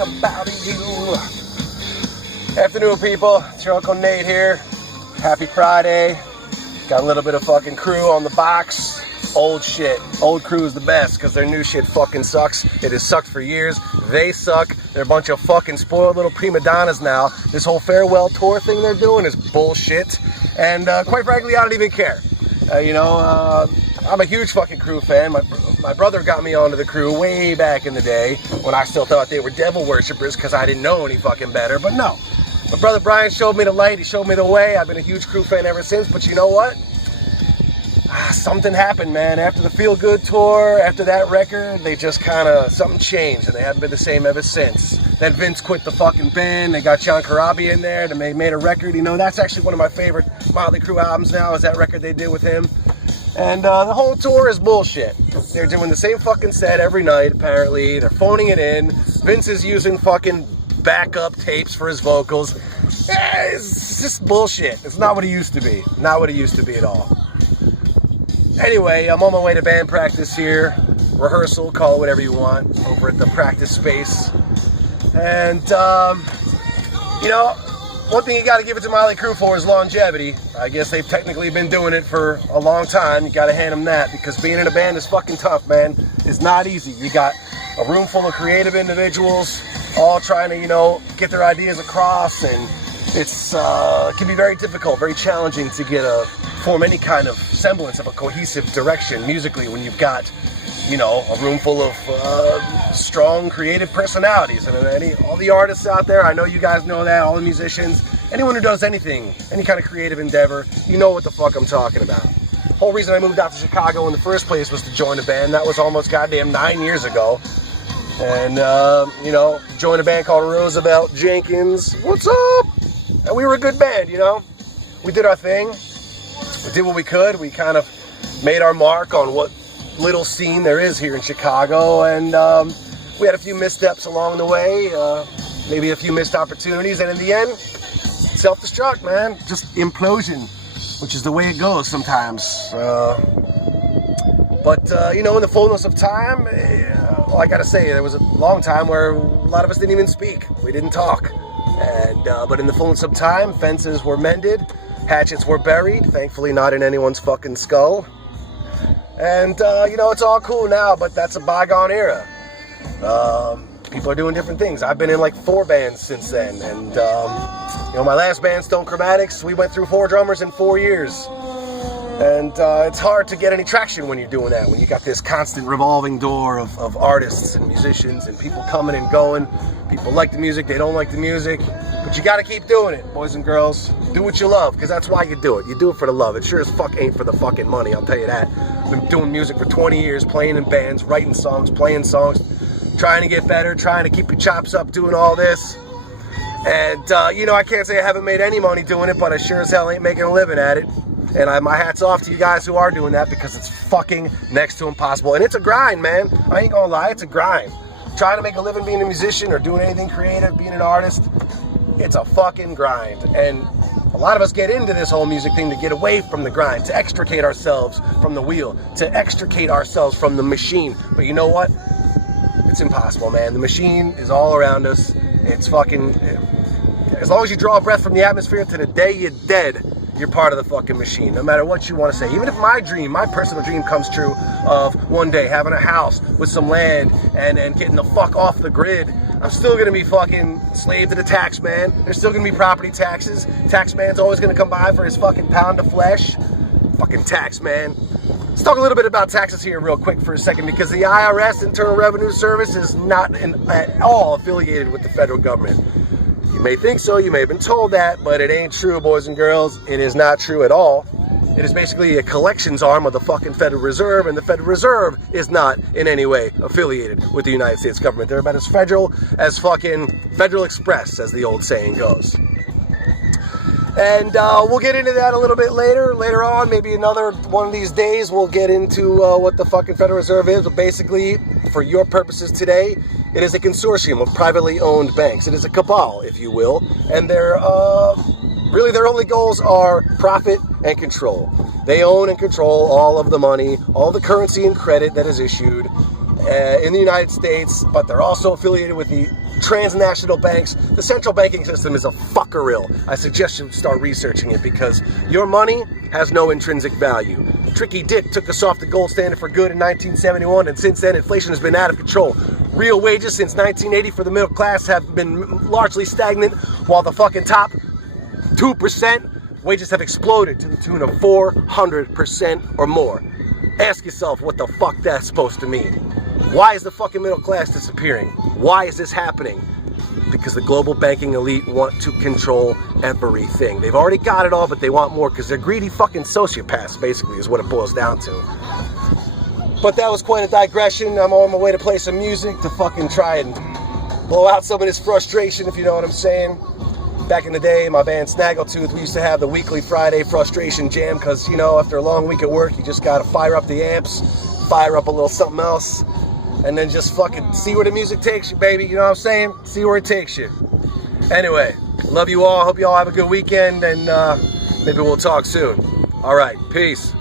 It's about you. Afternoon, people. It's your Uncle Nate here. Happy Friday. Got a little bit of fucking Crue on the box. Old shit. Old Crue is the best because their new shit fucking sucks. It has sucked for years. They suck. They're a bunch of fucking spoiled little prima donnas now. This whole farewell tour thing they're doing is bullshit. And quite frankly, I don't even care. I'm a huge fucking Crue fan. My brother got me onto the Crue way back in the day when I still thought they were devil worshippers because I didn't know any fucking better. But no. My brother Brian showed me the light. He showed me the way. I've been a huge Crue fan ever since. But you know what? Something happened, man. After the Feel Good tour, after that record, they just kind of, something changed, and they haven't been the same ever since. Then Vince quit the fucking band. They got John Corabi in there. They made a record. You know, that's actually one of my favorite Motley Crue albums now, is that record they did with him. And the whole tour is bullshit. They're doing the same fucking set every night, apparently. They're phoning it in. Vince is using fucking backup tapes for his vocals. It's just bullshit. It's not what it used to be. Not what it used to be at all. Anyway, I'm on my way to band practice here. Rehearsal, call it whatever you want, over at the practice space. And, one thing you got to give it to Motley Crue for is longevity. I guess they've technically been doing it for a long time. You got to hand them that, because being in a band is fucking tough, man. It's not easy. You got a room full of creative individuals all trying to, get their ideas across, and it's it can be very difficult, very challenging to form any kind of semblance of a cohesive direction musically when you've got, a room full of strong creative personalities. And all the artists out there, I know you guys know that, all the musicians, anyone who does anything, any kind of creative endeavor, you know what the fuck I'm talking about. The whole reason I moved out to Chicago in the first place was to join a band. That was almost goddamn 9 years ago. And, joined a band called Roosevelt Jenkins. What's up? And we were a good band, We did our thing. We did what we could. We kind of made our mark on what little scene there is here in Chicago. And we had a few missteps along the way. Maybe a fefew missed opportunities. And in the end, self-destruct, man. Just implosion, which is the way it goes sometimes. But in the fullness of time, I gotta say, there was a long time where a lot of us didn't even speak. We didn't talk. And but in the fullness of time, fences were mended, hatchets were buried, thankfully not in anyone's fucking skull. And it's all cool now, but that's a bygone era. People are doing different things. I've been in like 4 bands since then, and my last band, Stone Chromatics, we went through 4 drummers in 4 years. And it's hard to get any traction when you're doing that, when you got this constant revolving door of artists and musicians and people coming and going. People like the music, they don't like the music. But you gotta keep doing it, boys and girls. Do what you love, because that's why you do it. You do it for the love. It sure as fuck ain't for the fucking money, I'll tell you that. I've been doing music for 20 years, playing in bands, writing songs, playing songs, trying to get better, trying to keep your chops up doing all this. And, I can't say I haven't made any money doing it, but I sure as hell ain't making a living at it. And my hat's off to you guys who are doing that, because it's fucking next to impossible. And it's a grind, man. I ain't gonna lie, it's a grind. Trying to make a living being a musician or doing anything creative, being an artist, it's a fucking grind. And a lot of us get into this whole music thing to get away from the grind, to extricate ourselves from the wheel, to extricate ourselves from the machine. But you know what? It's impossible, man. The machine is all around us. It's fucking... As long as you draw a breath from the atmosphere to the day you're dead, you're part of the fucking machine, no matter what you want to say. Even if my personal dream comes true of one day having a house with some land and getting the fuck off the grid, I'm still going to be fucking slave to the tax man. There's still going to be property taxes. Tax man's always going to come by for his fucking pound of flesh. Fucking tax man. Let's talk a little bit about taxes here real quick for a second, because the IRS, Internal Revenue Service, is not at all affiliated with the federal government. You may think so, you may have been told that, but it ain't true, boys and girls. It is not true at all. It is basically a collections arm of the fucking Federal Reserve, and the Federal Reserve is not in any way affiliated with the United States government. They're about as federal as fucking Federal Express, as the old saying goes. And we'll get into that a little bit later on, maybe another one of these days. We'll get into what the fucking Federal Reserve is, but basically, for your purposes today, it is a consortium of privately owned banks. It is a cabal, if you will, and their only goals are profit and control. They own and control all of the money, all the currency and credit that is issued, in the United States, but they're also affiliated with the transnational banks. The central banking system is a fuckerill. I suggest you start researching it because your money has no intrinsic value. Tricky Dick took us off the gold standard for good in 1971, and since then inflation has been out of control. Real wages since 1980 for the middle class have been largely stagnant, while the fucking top 2% wages have exploded to the tune of 400% or more. Ask yourself what the fuck that's supposed to mean. Why is the fucking middle class disappearing? Why is this happening? Because the global banking elite want to control everything. They've already got it all, but they want more because they're greedy fucking sociopaths, basically, is what it boils down to. But that was quite a digression. I'm on my way to play some music to fucking try and blow out some of this frustration, if you know what I'm saying. Back in the day, my band Snaggletooth, we used to have the weekly Friday frustration jam because, you know, after a long week at work, you just gotta fire up the amps, fire up a little something else, and then just fucking see where the music takes you, baby. You know what I'm saying? See where it takes you. Anyway, love you all. Hope you all have a good weekend, and maybe we'll talk soon. All right, peace.